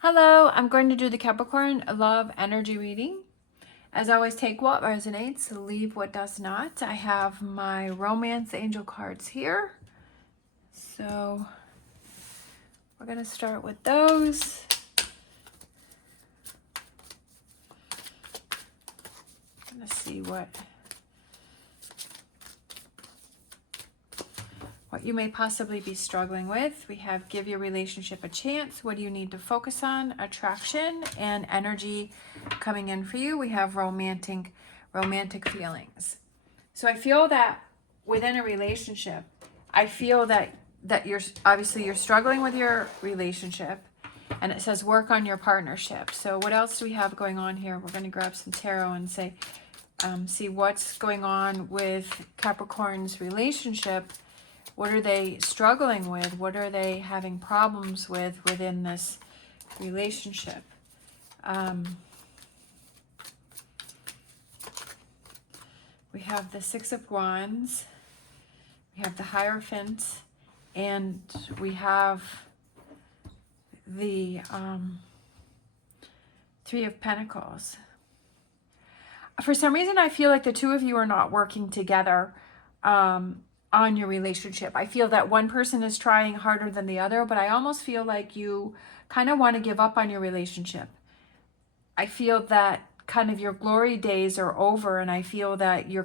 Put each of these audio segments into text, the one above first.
Hello, I'm going to do the Capricorn love energy reading. As always, take what resonates, leave what does not. I have my romance angel cards here. So we're going to start with those. I'm going to see what you may possibly be struggling with. We have give your relationship a chance. What do you need to focus on? Attraction and energy coming in for you. We have romantic feelings. So I feel that within a relationship, I feel that you're struggling with your relationship, and it says work on your partnership. So what else do we have going on here? We're going to grab some tarot and say, see what's going on with Capricorn's relationship. What are they struggling with? What are they having problems with within this relationship? We have the Six of Wands, we have the Hierophant, and we have the Three of Pentacles. For some reason, I feel like the two of you are not working together on your relationship. I feel that one person is trying harder than the other, but I almost feel like you kind of want to give up on your relationship. I feel that kind of your glory days are over, and I feel that you're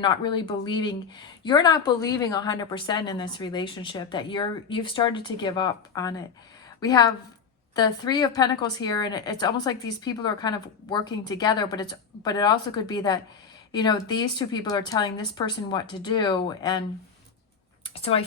not believing 100% in this relationship, that you've started to give up on it. We have the Three of Pentacles here, and it's almost like these people are kind of working together, but it also could be that, you know, these two people are telling this person what to do. And so I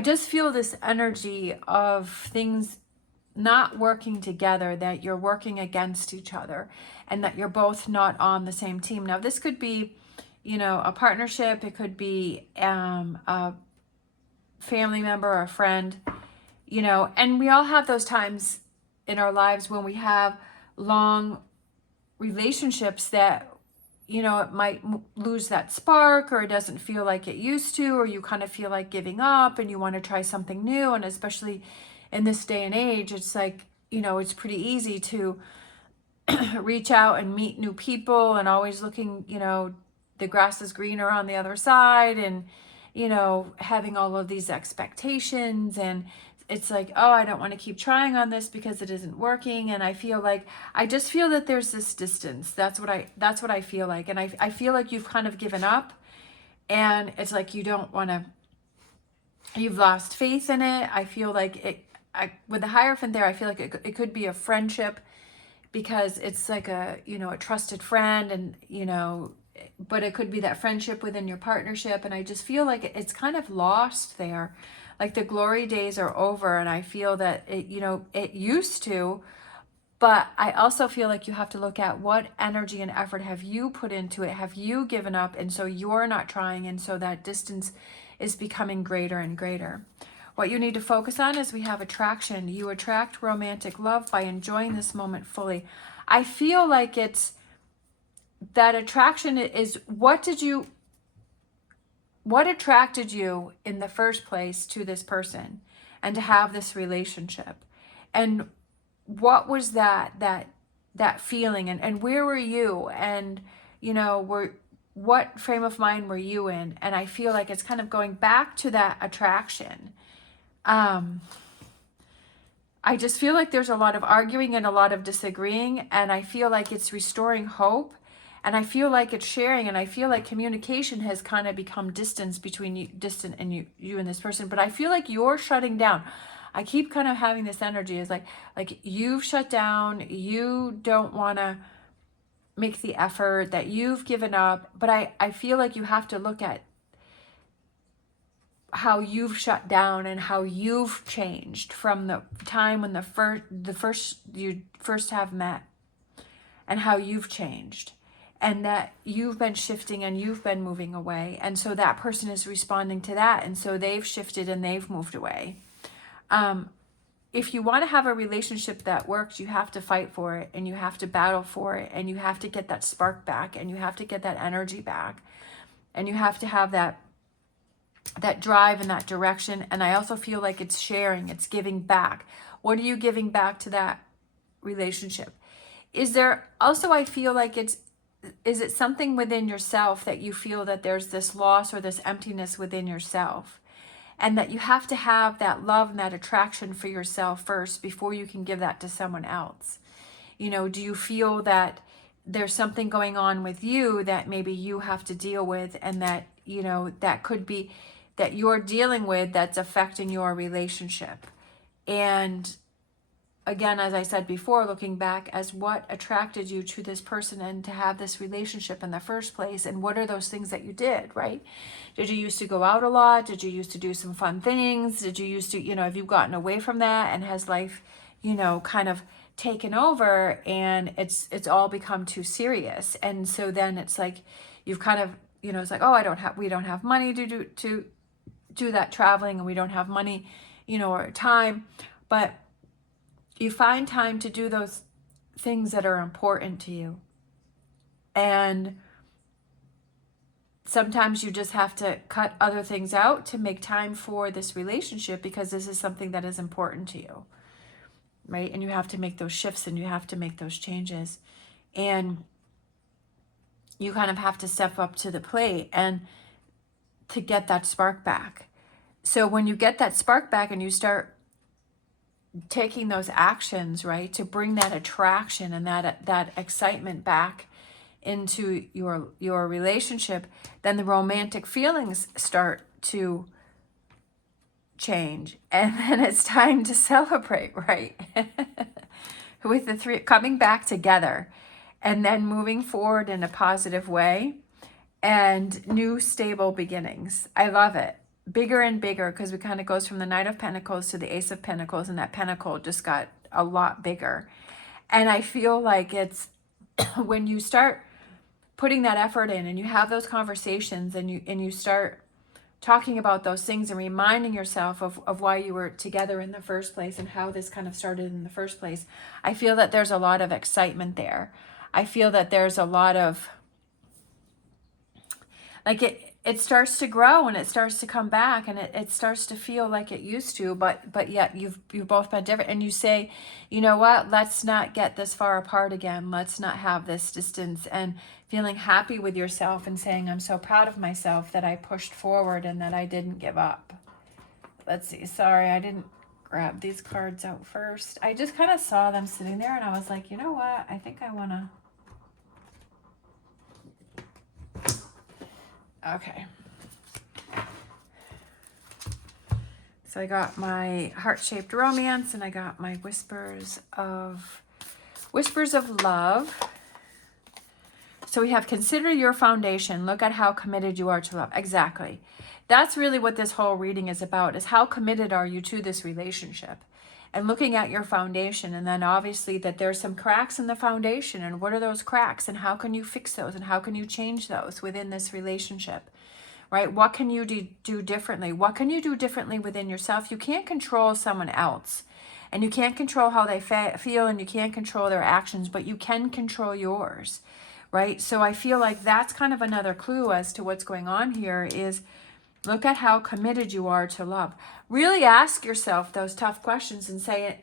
just feel this energy of things not working together, that you're working against each other, and that you're both not on the same team. Now, this could be, you know, a partnership. It could be a family member or a friend, you know, and we all have those times in our lives when we have long relationships that, you know, it might lose that spark, or it doesn't feel like it used to, or you kind of feel like giving up and you want to try something new. And especially in this day and age, it's like, you know, it's pretty easy to reach out and meet new people, and always looking, you know, the grass is greener on the other side, and, you know, having all of these expectations. And it's like, oh, I don't want to keep trying on this because it isn't working. And I just feel that there's this distance. That's what I feel like. And I feel like you've kind of given up, and it's like you've lost faith in it. I feel like with the Hierophant there, I feel like it could be a friendship, because it's like a, you know, a trusted friend, and, you know, but it could be that friendship within your partnership. And I just feel like it's kind of lost there. Like the glory days are over, and I feel that it, you know, it used to, but I also feel like you have to look at what energy and effort have you put into it. Have you given up? And so you're not trying, and so that distance is becoming greater and greater. What you need to focus on is we have attraction. You attract romantic love by enjoying this moment fully. I feel like it's that attraction is what attracted you in the first place to this person and to have this relationship? And what was that feeling, and where were you? And, you know, what frame of mind were you in? And I feel like it's kind of going back to that attraction. I just feel like there's a lot of arguing and a lot of disagreeing, and I feel like it's restoring hope, and I feel like it's sharing, and I feel like communication has kind of become distant and you and this person. But I feel like you're shutting down. I keep kind of having this energy is like you've shut down, you don't want to make the effort, that you've given up. But I feel like you have to look at how you've shut down and how you've changed from the time when you first have met, and how you've changed, and that you've been shifting and you've been moving away. And so that person is responding to that, and so they've shifted and they've moved away. If you want to have a relationship that works, you have to fight for it, and you have to battle for it, and you have to get that spark back, and you have to get that energy back, and you have to have that drive in that direction. And I also feel like it's sharing, it's giving back. What are you giving back to that relationship? Is there also, I feel like is it something within yourself that you feel that there's this loss or this emptiness within yourself? And that you have to have that love and that attraction for yourself first before you can give that to someone else. You know, do you feel that there's something going on with you that maybe you have to deal with, and that, you know, that could be that you're dealing with that's affecting your relationship? And again, as I said before, looking back as what attracted you to this person and to have this relationship in the first place, and what are those things that you did, right? Did you used to go out a lot? Did you used to do some fun things? Did you used to, you know, have you gotten away from that, and has life, you know, kind of taken over, and it's all become too serious? And so then it's like you've kind of, you know, it's like, oh, we don't have money to do that traveling, and we don't have money, you know, or time, but you find time to do those things that are important to you. And sometimes you just have to cut other things out to make time for this relationship, because this is something that is important to you, right? And you have to make those shifts, and you have to make those changes, and you kind of have to step up to the plate and to get that spark back. So when you get that spark back and you start taking those actions, right, to bring that attraction and that excitement back into your relationship, then the romantic feelings start to change, and then it's time to celebrate, right? With the three coming back together, and then moving forward in a positive way, and new stable beginnings. I love it. Bigger and bigger, because we kind of goes from the Knight of Pentacles to the Ace of Pentacles, and that pentacle just got a lot bigger. And I feel like it's when you start putting that effort in, and you have those conversations, and you start talking about those things, and reminding yourself of why you were together in the first place, and how this kind of started in the first place, I feel that there's a lot of excitement there. I feel that there's a lot of, like, it starts to grow, and it starts to come back, and it starts to feel like it used to, but yet you've both been different, and you say, you know what, let's not get this far apart again. Let's not have this distance, and feeling happy with yourself, and saying, I'm so proud of myself that I pushed forward and that I didn't give up. Let's see. Sorry, I didn't grab these cards out first. I just kind of saw them sitting there, and I was like, you know what? I think I want to. Okay. So I got my heart-shaped romance, and I got my whispers of love. So we have consider your foundation. Look at how committed you are to love. Exactly. That's really what this whole reading is about, is how committed are you to this relationship, and looking at your foundation. And then obviously that there's some cracks in the foundation, and what are those cracks, and how can you fix those, and how can you change those within this relationship, right? What can you do differently? What can you do differently within yourself? You can't control someone else, and you can't control how they feel, and you can't control their actions, but you can control yours, right? So I feel like that's kind of another clue as to what's going on here, is look at how committed you are to love. Really ask yourself those tough questions and say,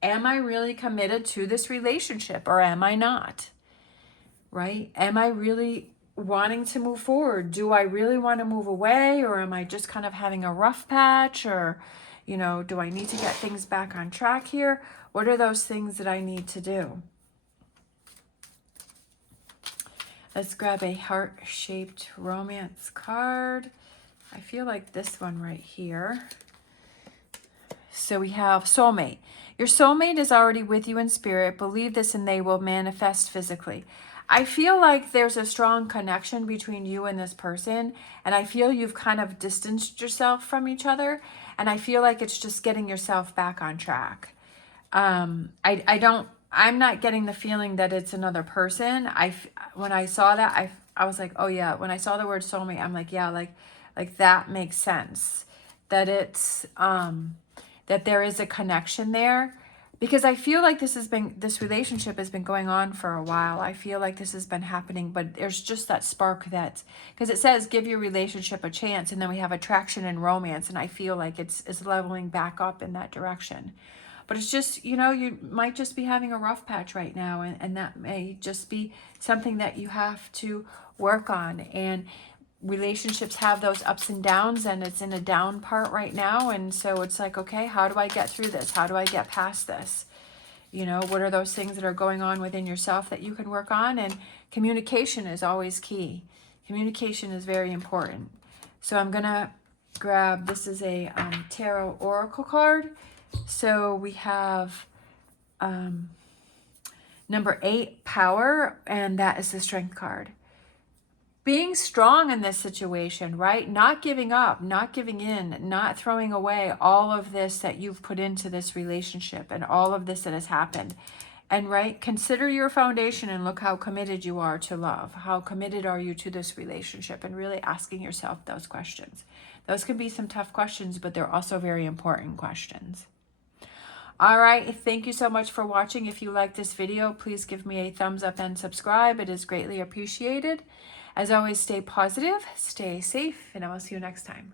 am I really committed to this relationship, or am I not? Right? Am I really wanting to move forward? Do I really want to move away, or am I just kind of having a rough patch, or, you know, do I need to get things back on track here? What are those things that I need to do? Let's grab a heart-shaped romance card. I feel like this one right here. So we have soulmate. Your soulmate is already with you in spirit. Believe this and they will manifest physically. I feel like there's a strong connection between you and this person, and I feel you've kind of distanced yourself from each other, and I feel like it's just getting yourself back on track. I'm not getting the feeling that it's another person. When I saw that, I was like, oh yeah. When I saw the word soulmate, I'm like, yeah, like that makes sense. That it's that there is a connection there, because I feel like this relationship has been going on for a while. I feel like this has been happening, but there's just that spark, that, because it says give your relationship a chance, and then we have attraction and romance, and I feel like it's leveling back up in that direction. But it's just, you know, you might just be having a rough patch right now, and that may just be something that you have to work on. And relationships have those ups and downs, and it's in a down part right now. And so it's like, okay, how do I get through this? How do I get past this? You know, what are those things that are going on within yourself that you can work on? And communication is always key. Communication is very important. So I'm going to grab, this is a tarot oracle card. So we have number 8, power, and that is the strength card. Being strong in this situation, right? Not giving up, not giving in, not throwing away all of this that you've put into this relationship and all of this that has happened. And right, consider your foundation and look how committed you are to love. How committed are you to this relationship? And really asking yourself those questions. Those can be some tough questions, but they're also very important questions. All right, thank you so much for watching. If you like this video, please give me a thumbs up and subscribe. It is greatly appreciated. As always, stay positive, stay safe, and I will see you next time.